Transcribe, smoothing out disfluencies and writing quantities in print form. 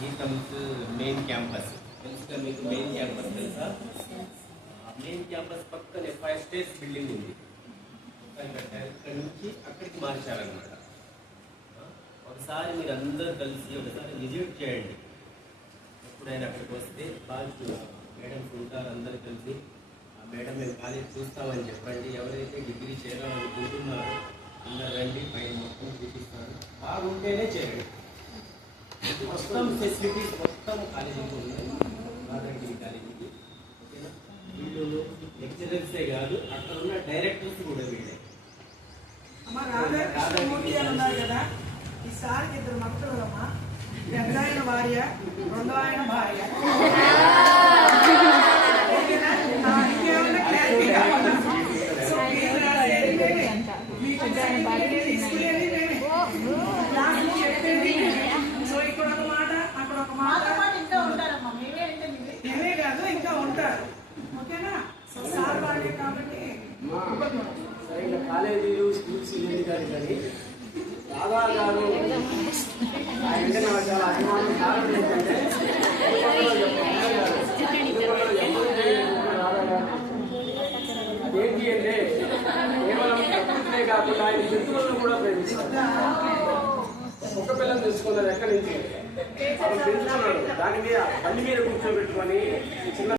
Geetham's main campus తెలుసుగా మీకు? Main campus తెలుసా? మెయిన్ క్యాంపస్ పక్కనే 5 స్టేర్స్ బిల్డింగ్ ఉంది. ఇక్కడ నుంచి అక్కడికి మార్చారనమాట. ఒకసారి మీరు అందరూ కలిసి ఒకసారి విజిట్ చేయండి. ఎప్పుడైనా అక్కడికి వస్తే బాగా మేడమ్స్ ఉంటారు, అందరు కలిసి ఆ మేడం మేము కాలేజ్ చూస్తామని చెప్పండి. ఎవరైతే డిగ్రీ చేయాలనుకుంటున్నారో అందరు రండి, పైన మొత్తం చూపిస్తాను. బాగుంటేనే చేయండి. మొత్తం ఫెసిలిటీస్ మొత్తం కాలేజీకి ఉన్నాయి. రాధారెడ్డి కాలేజీకి ఓకేనా? వీళ్ళు లెక్చరర్సే కాదు, అక్కడ ఉన్న డైరెక్టర్స్ కూడా వీళ్ళే. కదా ఈసారికి 2 మక్కలు అమ్మా, పెద్దాయన భార్య, రెండో ఆయన భార్య. సో ఇక్కడ ఒక మాట, అక్కడ ఒక మాట, ఇంకా ఉంటారమ్మా. మేమే కాదు ఇంకా ఉంటారు. ఓకేనా? సో సార్ వాళ్ళే కాబట్టి కాలేజీలు స్కూల్స్ లేని కానీ రాధా గారు అంటే నాకు చాలా అభిమానం. కారణం ఏంటంటే అదేంటి అంటే కేవలం ప్రకృతినే కాకుండా ఆయన జంతువులను కూడా ప్రేమిస్తారు. ఒక పిల్లలు తెలుసుకున్నారు ఎక్కడి నుంచి అతను పెంచుకున్నాడు. దాని మీద బండి మీద కూర్చోబెట్టుకొని చిన్న